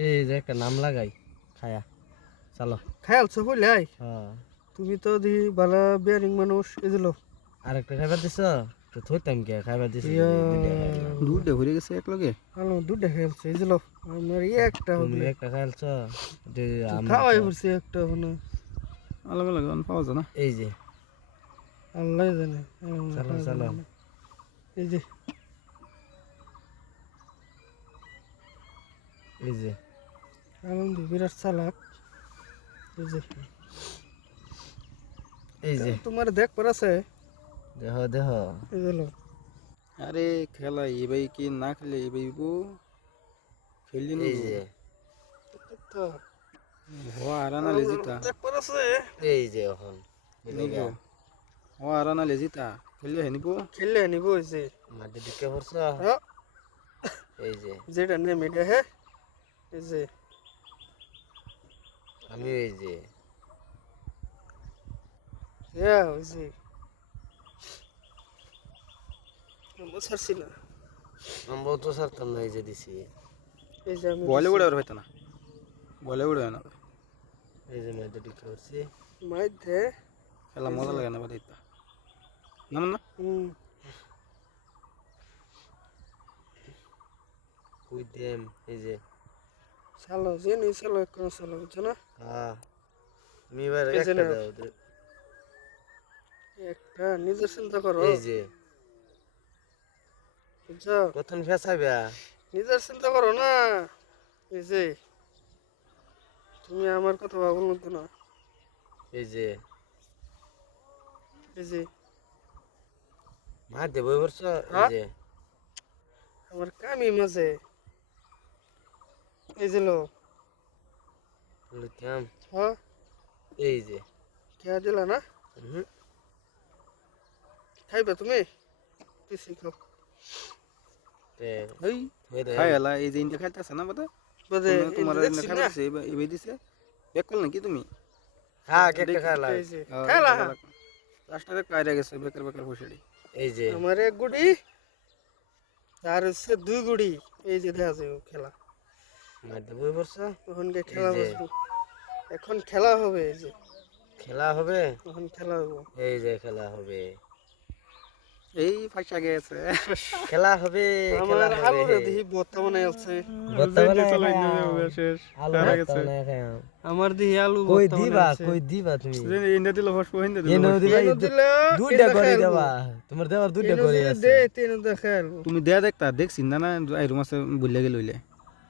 এই যে একটা নাম লাগাই খায়া চলো খেয়ালছো বুঝলাই হ্যাঁ তুমি তো দি বালা বিয়ারিং মানুষ এদিলো আরেকটা খাইবার দিছ তো থইতাম কে খাইবার দিছ দুধটা ভরে গেছে এক লগে আলো দুধ খেয়ালছে এদিলো আমার একটা তুমি হবে একটা খাইলছ যে খাওয়াই পড়ছে একটা মানে আলাদা আলাদা পাওয়া যায় না এই যে আল্লাহ জানে চলো চলো এই যে এই যে আনন্দ বিরাট চালাক এই যে তোমার দেখ পড়াছে দেহ দেহ এই দিলো আরে খেলা এবাই কি না খেলে এবাই খেললি এই যে তো হওয়া আরানা লেজিতা দেখ পড়াছে এই যে এখন নিব হওয়া আরানা লেজিতা খেললে হেনিব খেললে নিব এই যে মাটি দিকে পড়ছ হ্যাঁ এই যে যেটা নে মিডে হে এই যে আমি এই যে ওই যে বসারছি না আমরা তো সারতাম না এই যে দিছি এই যে আমি বলিউড আর হইতো না বলিউড হয় না এই যে মাটি দিকে পড়ছি মাইধ্যে খেলা মজা লাগে না বাদ দিতা না না কই দেম এই যে চালো যে নেই চালো এখন চালো বুঝছো না হ্যাঁ আমি এবার এই যে একটা নাও। দাও দে- একটা নিজের চিন্তা করো এই যে বুঝছো কতন ফেসাইবা নিজের চিন্তা করো না এই যে তুমি আমার কথা ভাবো না এই যে এই যে মার দেব পড়ছ এই হ্যাঁ? যে আমার কামি মাঝে এই যে লো লইতাম হ্যাঁ এই যে খেয়া দিলা না হুম খাইবে তুমি তুই শিখো তে এই হই রে খাই এলা এই যে ইন্ডিয়া খাইতেছে না বাদে বাদে তোমার এই দেখছি না? খাইতেছে এবাই দিছে এক কল নাকি তুমি হ্যাঁ কেকটা খাইলা এই যে খেলা লাস্টে কাইরা গেছে বেকার বেকার বসেড়ি এই যে আমার এক গুড়ি আর হচ্ছে দুই গুড়ি এই যে দেখা যায় খেলা মার দেব পড়ছ ওখানকে খেলা যে। বসবো এখন খেলা হবে এই যে খেলা হবে এখন খেলা হবে এই যে খেলা হবে এই ফাঁসা গেছে খেলা হবে খেলা আমার আলু হবে দেখি বত্তা বানাই আছে বর্তমানে শেষ আলু বর্তমানে খাও আমার দেখি আলু কই ভর্তা দিবা বানাই আছে। কই দিবা তুমি ইন্ডিয়া দিল ফসফো হিন্দে এনো দিবা এনো দিলে দুইটা এনো করে খেলবো। দেবা তোমার দেওয়ার দুইটা এনো করে দিলে আছে দে তেনো দেখা আলবো তুমি দেয়া দেখতা দেখছিন না না এই রুম আছে বুঝলে গেল হইলে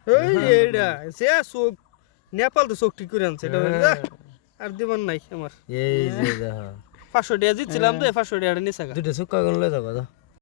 এই এইটা সে চোখ নেপাল তো চোখ ঠিক করে আনছে এটা বুঝলা? আর দিবার নাই আমার এই যে দেখো 500 টাকা জিতছিলাম তো 500 টাকা নিচে দুইটা সুক্কা গুণ লয়ে যাবা